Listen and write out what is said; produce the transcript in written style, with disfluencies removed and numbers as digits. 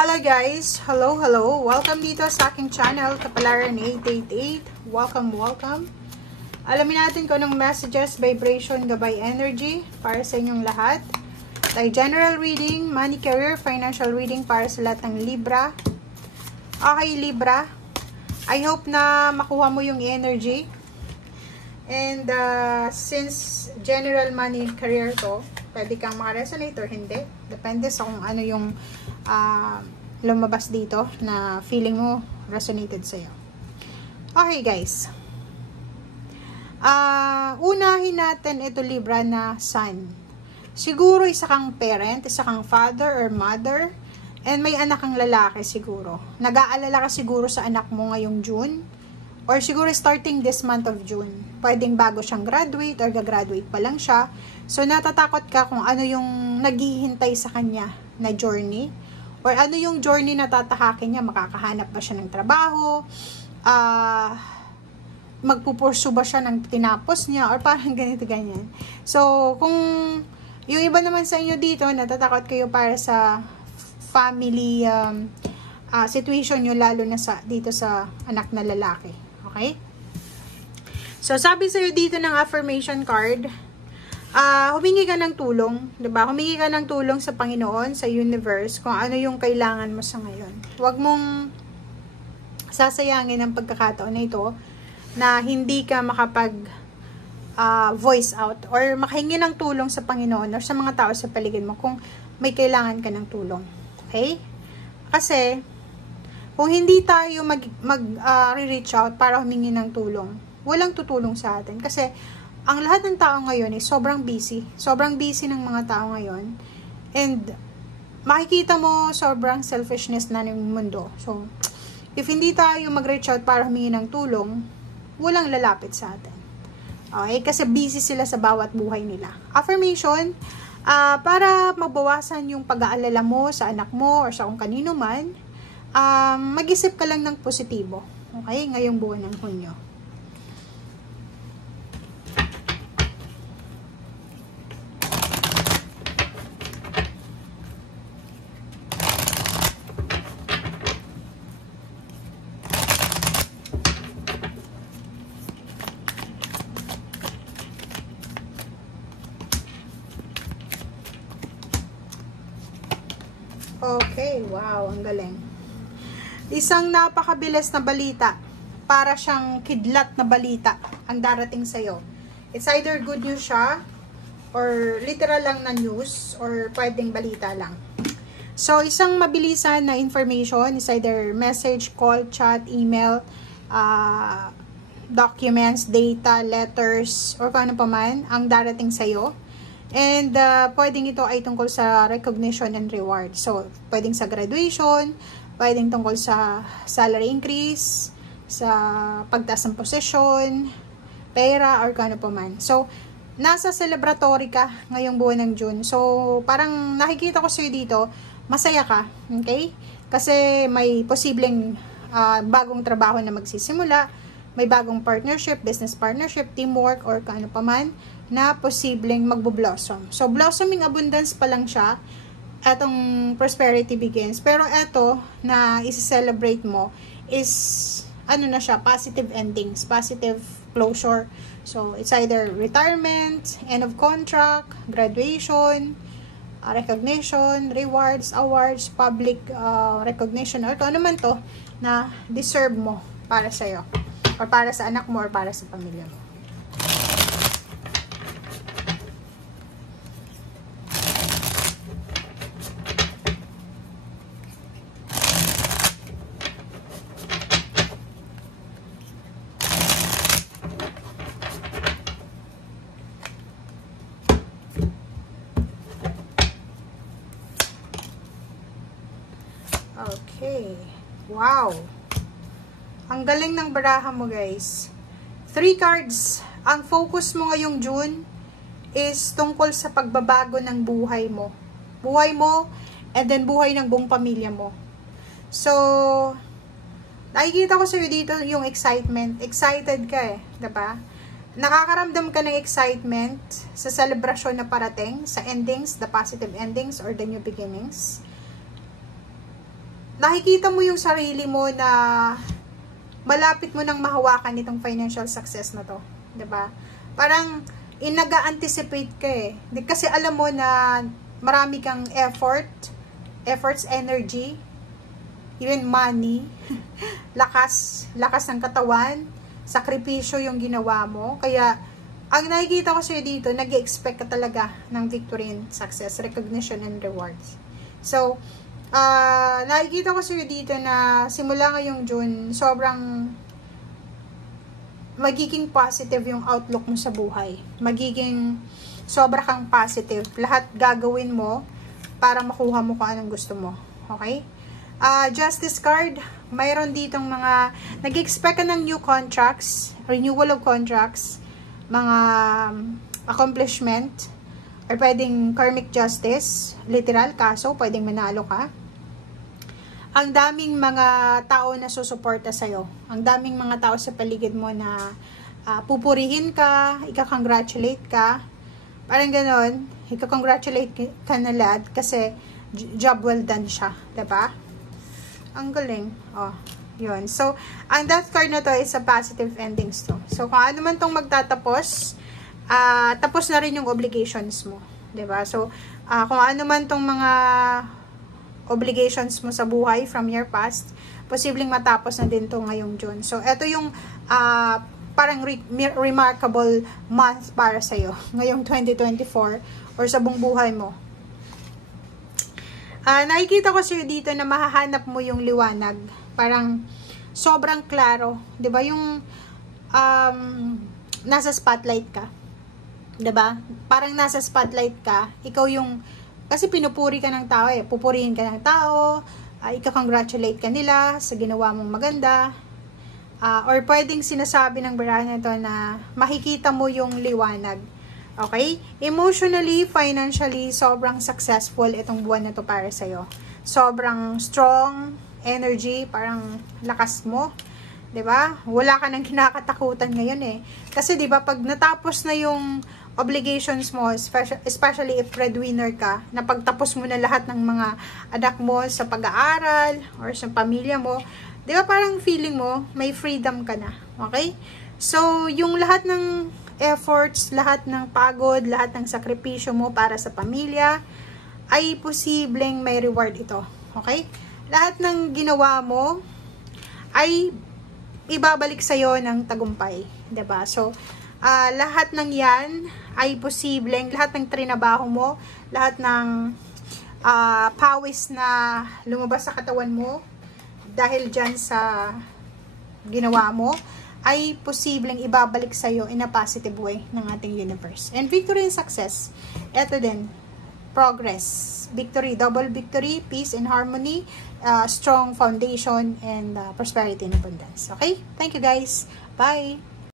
Hello guys! Hello! Welcome dito sa aking channel, Kapalaran 888. Welcome! Alamin natin kung anong messages, vibration, gabay energy para sa inyong lahat. Like general reading, money, career, financial reading para sa lahat ng Libra. Okay, Libra. I hope na makuha mo yung energy. And since general money career to, pwede kang makaresonate or hindi. Depende sa kung ano yung lumabas dito na feeling mo resonated sa'yo. Okay guys. Unahin natin ito Libra na sun. Siguro isa kang parent, isa kang father or mother, and may anak kang lalaki siguro. Nag-aalala ka siguro sa anak mo ngayong June, or siguro starting this month of June. Pwedeng bago siyang graduate or gagraduate pa lang siya. So natatakot ka kung ano yung naghihintay sa kanya na journey. Or ano yung journey na tatahakin niya, makakahanap ba siya ng trabaho, magpupursu ba siya ng tinapos niya, or parang ganito-ganyan. So, kung yung iba naman sa inyo dito, natatakot kayo para sa family situation nyo, lalo na dito sa anak na lalaki. Okay? So, sabi sa'yo dito ng affirmation card, humingi ka ng tulong, 'di ba? Humingi ka ng tulong sa Panginoon, sa universe, kung ano yung kailangan mo sa ngayon. Huwag mong sasayangin ang pagkakataon na ito na hindi ka makapag voice out or makahingi ng tulong sa Panginoon or sa mga tao sa paligid mo kung may kailangan ka ng tulong. Okay? Kasi kung hindi tayo reach out para humingi ng tulong, walang tutulong sa atin kasi ang lahat ng tao ngayon ay sobrang busy. Sobrang busy ng mga tao ngayon. And makikita mo sobrang selfishness na ng mundo. So, if hindi tayo mag-reach out para humingi ng tulong, walang lalapit sa atin. Okay? Kasi busy sila sa bawat buhay nila. Affirmation, para mabawasan yung pag-aalala mo sa anak mo or sa kung kanino man, mag-isip ka lang ng positibo. Okay? Ngayong buwan ng Hunyo. Okay, wow, ang galing. Isang napakabilis na balita, para siyang kidlat na balita ang darating sa'yo. It's either good news siya, or literal lang na news, or pwedeng balita lang. So, isang mabilisan na information is either message, call, chat, email, documents, data, letters, or kung ano pa man ang darating sa'yo. And pwedeng ito ay tungkol sa recognition and reward. So, pwedeng sa graduation, pwedeng tungkol sa salary increase, sa pagtaas ng posisyon, pera, or kung ano pa man. So, nasa celebratory ka ngayong buwan ng June. So, parang nakikita ko sa'yo dito, masaya ka, okay? Kasi may posibleng bagong trabaho na magsisimula, may bagong partnership, business partnership, teamwork, or kung ano pa man, na posibleng magbo-blossom. So, blossoming abundance pa lang siya. Etong prosperity begins. Pero eto na isi-celebrate mo is, ano na siya, positive endings, positive closure. So, it's either retirement, end of contract, graduation, recognition, rewards, awards, public recognition, or kung ano man to na deserve mo para sa'yo. Or para sa anak mo, or para sa pamilya mo. Okay. Wow. Ang galing ng baraha mo, guys. 3 cards. Ang focus mo ngayong June is tungkol sa pagbabago ng buhay mo. Buhay mo, and then buhay ng buong pamilya mo. So, nakikita ko sa'yo dito yung excitement. Excited ka eh. Diba? Nakakaramdam ka ng excitement sa celebration na parating, sa endings, the positive endings or the new beginnings. nakikita mo yung sarili mo na malapit mo nang mahawakan itong financial success na to. Diba? Parang, nag-anticipate ka eh. Kasi alam mo na marami kang efforts, energy, even money, lakas ng katawan, sakripisyo yung ginawa mo. Kaya, ang nakikita ko sa'yo dito, nag-expect ka talaga ng victory and success, recognition and rewards. So, nakikita ko sa'yo dito na simula ngayong June, sobrang magiging positive yung outlook mo sa buhay. Magiging sobra kang positive. Lahat gagawin mo para makuha mo kung anong gusto mo. Okay? Justice card, mayroon ditong mga nag-expect ka ng new contracts, renewal of contracts, mga accomplishment, or pwedeng karmic justice, literal, kaso, pwedeng manalo ka. Ang daming mga tao na susuporta sa'yo. Ang daming mga tao sa paligid mo na pupurihin ka, ika-congratulate ka. Parang ganon, ika-congratulate ka na lahat kasi job well done siya. Diba? Ang galing. Oh, yun. So, ang death card na to is a positive endings to. So, kung ano man tong magtatapos, tapos na rin yung obligations mo. Diba? So, kung ano man tong mga obligations mo sa buhay from your past, posibleng matapos na din to ngayong June. So, ito yung parang remarkable month para sa'yo ngayong 2024 or sa buong buhay mo. Nakikita ko sa'yo dito na mahahanap mo yung liwanag. Parang sobrang klaro. 'Di ba yung nasa spotlight ka. 'Di ba? Parang nasa spotlight ka, ikaw yung kasi pinupuri ka ng tao eh. Pupurihin ka ng tao, ika-congratulate ka nila sa ginawa mong maganda. Or pwedeng sinasabi ng barahan na to na makikita mo yung liwanag. Okay? Emotionally, financially, sobrang successful itong buwan na to para sa'yo. Sobrang strong energy, parang lakas mo. 'Di ba? Wala ka nang kinakatakutan ngayon eh. Kasi 'di ba pag natapos na yung obligations mo, especially if breadwinner ka, na pagtapos mo na lahat ng mga anak mo sa pag-aaral or sa pamilya mo, 'di ba parang feeling mo may freedom ka na. Okay? So, yung lahat ng efforts, lahat ng pagod, lahat ng sakripisyo mo para sa pamilya ay posibleng may reward ito. Okay? Lahat ng ginawa mo ay ibabalik sa'yo ng tagumpay. 'Di ba? So, lahat ng yan ay posibleng, lahat ng trinabaho mo, lahat ng pawis na lumabas sa katawan mo dahil dyan sa ginawa mo, ay posibleng ibabalik sa'yo in a positive way ng ating universe. And victory and success, eto din, progress, victory, double victory, peace and harmony, strong foundation, and prosperity and abundance. Okay? Thank you guys. Bye!